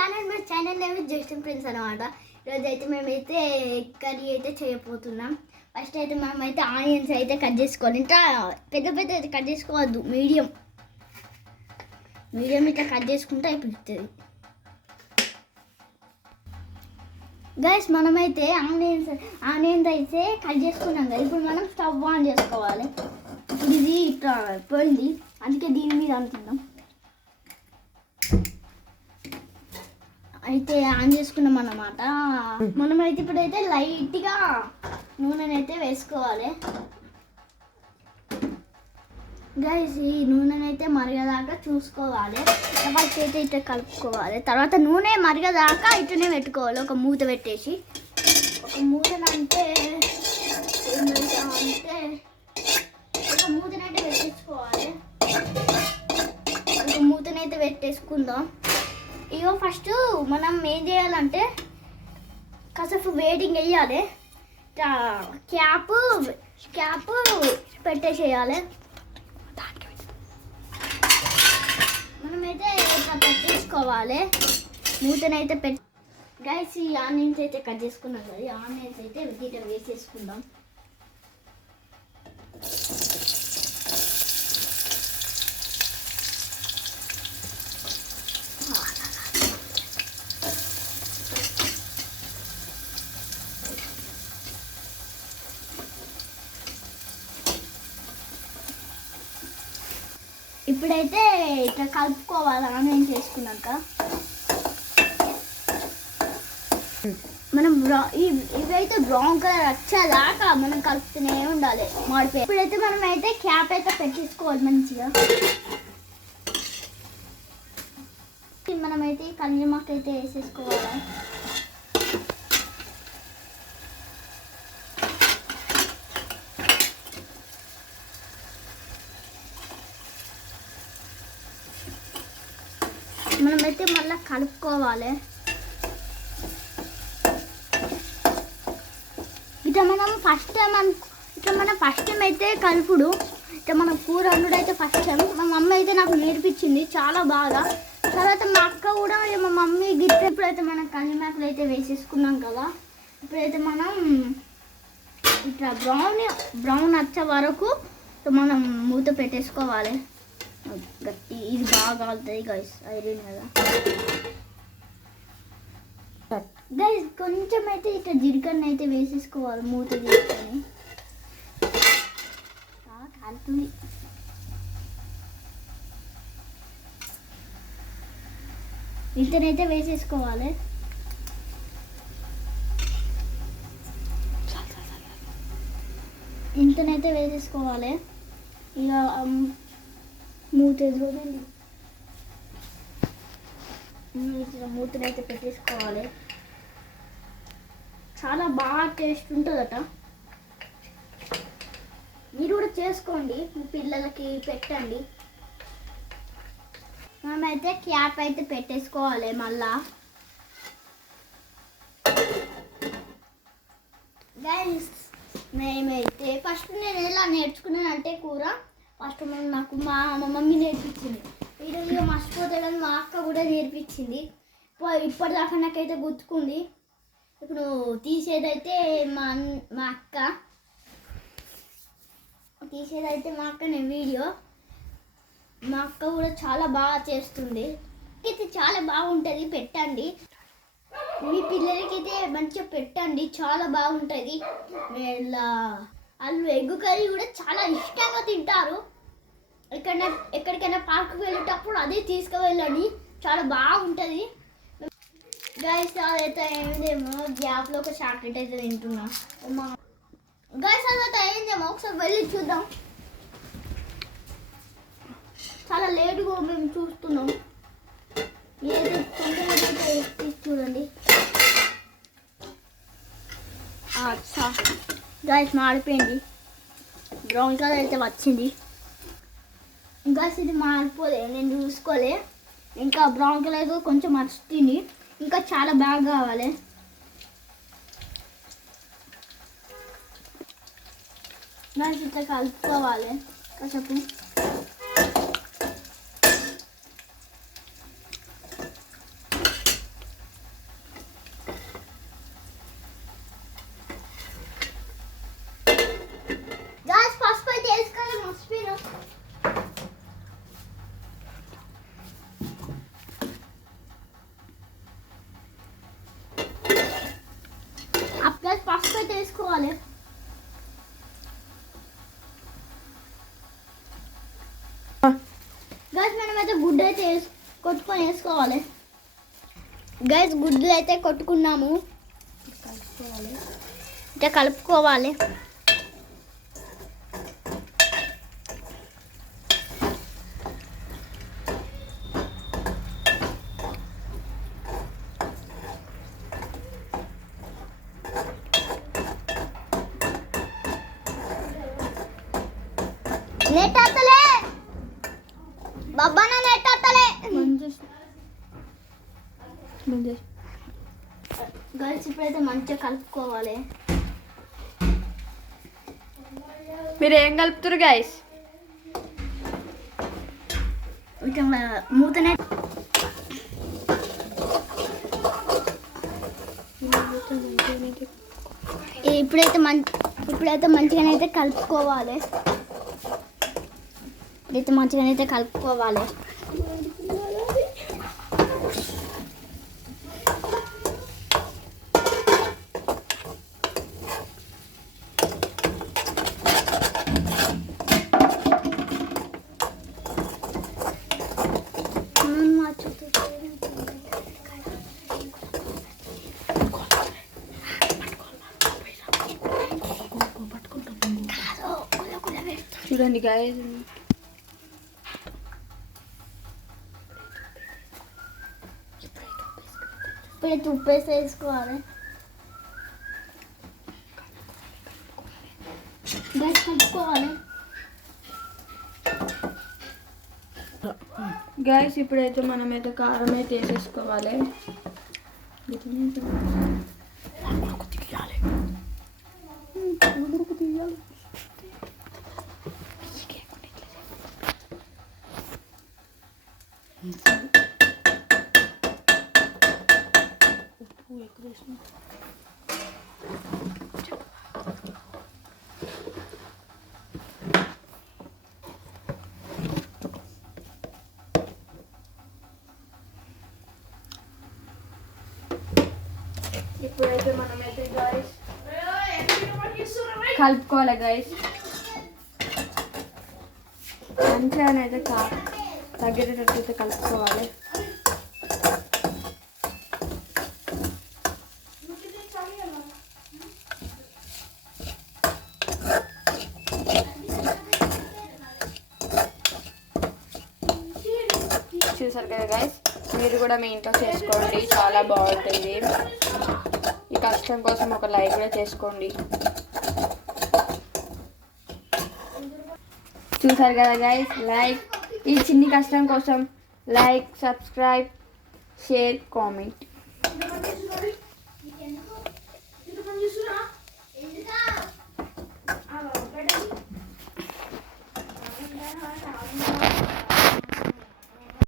మా channel name Justin prince అనమాట. ఈరోజు అయితే మేమైతే కర్రీ అయితే చేయబోతున్నాం. ఫస్ట్ అయితే మనమైతే ఆనియన్స్ అయితే కట్ చేసుకోవాలి. ఇంకా పెద్ద పెద్ద కట్ చేసుకోవద్దు, మీడియం ఇట్లా కట్ చేసుకుంటే అయిపోతుంది. గైస్ మనమైతే ఆనియన్స్ అయితే కట్ చేసుకున్నాం కదా. ఇప్పుడు మనం స్టవ్ ఆన్ చేసుకోవాలి. ఇప్పుడు ఇది ఇట్లా పోయింది, అందుకే దీని మీద అనుకుందాం. అయితే ఆన్ చేసుకున్నాం అన్నమాట. మనమైతే ఇప్పుడైతే లైట్గా నూనెనైతే వేసుకోవాలి. గైస్ ఈ నూనెనైతే మరిగేదాకా చూసుకోవాలి. ఫస్ట్ అయితే ఇట్లా కలుపుకోవాలి. తర్వాత నూనె మరిగేదాకా ఇట్లనే పెట్టుకోవాలి. ఒక మూత పెట్టేసి, ఒక మూతనైతే పెట్టేసుకోవాలి. ఒక మూతనైతే పెట్టేసుకుందాం. ఇగో ఫస్ట్ మనం ఏం చేయాలంటే కాసేపు వేడింగ్ వేయాలి. క్యాప్ పెట్టేసేయాలి. మనమైతే ఇట్లా పెట్టేసుకోవాలి. మూతనైతే గైస్ ఈ ఆనియన్స్ అయితే కట్ చేసుకున్నాం కదా. ఈ ఆనియన్స్ అయితే ఇట్లా వేసేసుకుందాం. ఇప్పుడైతే ఇట్లా కలుపుకోవాలి. ఆనియన్ చేసుకున్నాక మనం ఇవైతే బ్రౌన్ కలర్ వచ్చేదాకా మనం కలుపుతూనే ఉండాలి. మాడిపోయి ఇప్పుడైతే మనం అయితే క్యాప్ అయితే పెట్టేసుకోవాలి మంచిగా. మనమైతే కల్లిమాకు అయితే వేసేసుకోవాలి. మనమైతే మళ్ళీ కలుపుకోవాలి. ఇట్లా మనం ఫస్ట్ టైం అయితే కలుపుడు. ఇట్లా మనం కూర వండుడు అయితే ఫస్ట్ టైం మా మమ్మీ అయితే నాకు నేర్పించింది చాలా బాగా. తర్వాత మా అక్క కూడా మా మమ్మీ గిట్ట. ఇప్పుడైతే మనం కల్లిమాకులు అయితే వేసేసుకున్నాం కదా. ఇప్పుడైతే మనం ఇట్లా బ్రౌన్ వచ్చే వరకు మనం మూత పెట్టేసుకోవాలి. గట్టి ఇది బాగా కాలుతుంది గైస్, ఐరన్ కదా గైస్. కొంచెం అయితే ఇట్లా జీలకర్ర అయితే వేసేసుకోవాలి మూత తీసుకొని. కాలుతుంది. ఇంతనైతే వేసేసుకోవాలి. ఇంతనైతే వేసేసుకోవాలి. ఇక మూత చూడండి, మూతనైతే పెట్టేసుకోవాలి. చాలా బాగా టేస్ట్ ఉంటుందట. మీరు కూడా చేసుకోండి, మీ పిల్లలకి పెట్టండి. మనమైతే క్యాప్ అయితే పెట్టేసుకోవాలి మళ్ళా. గైస్ మేమైతే ఫస్ట్ నేను ఎలా నేర్చుకున్నానంటే కూర ఫస్ట్ నాకు మా మమ్మీ నేర్పించింది. ఈరోజు మర్చిపోతాడని మా అక్క కూడా నేర్పించింది. ఇప్పటిదాకా నాకైతే గుర్తుకుంది. ఇప్పుడు తీసేదైతే మా అక్క వీడియో. మా అక్క కూడా చాలా బాగా చేస్తుంది. అయితే చాలా బాగుంటుంది, పెట్టండి. మీ పిల్లలకి అయితే మంచిగా పెట్టండి, చాలా బాగుంటుంది. వాళ్ళు ఎగ్ కర్రీ కూడా చాలా ఇష్టంగా తింటారు. ఎక్కడికైనా పార్క్కి వెళ్ళేటప్పుడు అదే తీసుకువెళ్ళండి, చాలా బాగుంటుంది. గైస్ అదైతే ఏందేమో గ్యాప్లో ఒక చాక్లెట్ అయితే తింటున్నా. గైస్ అదైతే ఏందేమో ఒకసారి వెళ్ళి చూద్దాం. చాలా లేటుగా మేము చూస్తున్నాం. ఏది తొందరగా చూడండి. గైస్ మాడిపోయింది, బ్రౌన్ కలర్ అయితే వచ్చింది. ఇంకా ఇది మారిపోలే, నేను చూసుకోలే. ఇంకా బ్రౌన్ కలర్ కొంచెం వచ్చింది, ఇంకా చాలా బాగా కావాలి. గైస్ ఇట్లా కలుపుకోవాలి కాసేపు. కలుపుకోవాలి. గైస్ మనమైతే గుడ్డు అయితే కొట్టుకొని వేసుకోవాలి. గైస్ గుడ్లు అయితే కొట్టుకున్నాము, కలుపుకోవాలి. ఇట్లా కలుపుకోవాలి. నెట్ అత్తలే బాబా, నా నెట్ అత్తలే. గర్ల్స్ ఇప్పుడైతే మంచిగా కలుపుకోవాలి. మీరు ఏం కలుపుతారు గైస్? మూతనే ఇప్పుడైతే మంచిగానైతే కలుపుకోవాలి. ఇప్పుడైతే మంచిగానైతే కలుపుకోవాలి. చూడండి గైస్, ఇప్పుడైతే ఉప్పు వేసుకోవాలి. కలుపుకోవాలి. గైస్ ఇప్పుడైతే మనమైతే కారం అయితే వేసేసుకోవాలి. ఇప్పుడైతే మనమైతే గైస్ కలుపుకోవాలి. గైస్ మంచిగానైతే తగ్గేటట్టు అయితే కలుపుకోవాలి. చూసారు కదా గైస్, మీరు కూడా మీ ఇంట్లో చేసుకోండి, చాలా బాగుంటుంది. ఈ కష్టం కోసం ఒక లైక్ కూడా చేసుకోండి. చూసారు కదా గైస్, లైక్, ఈ చిన్ని కష్టం కోసం లైక్, సబ్స్క్రైబ్, షేర్, కామెంట్.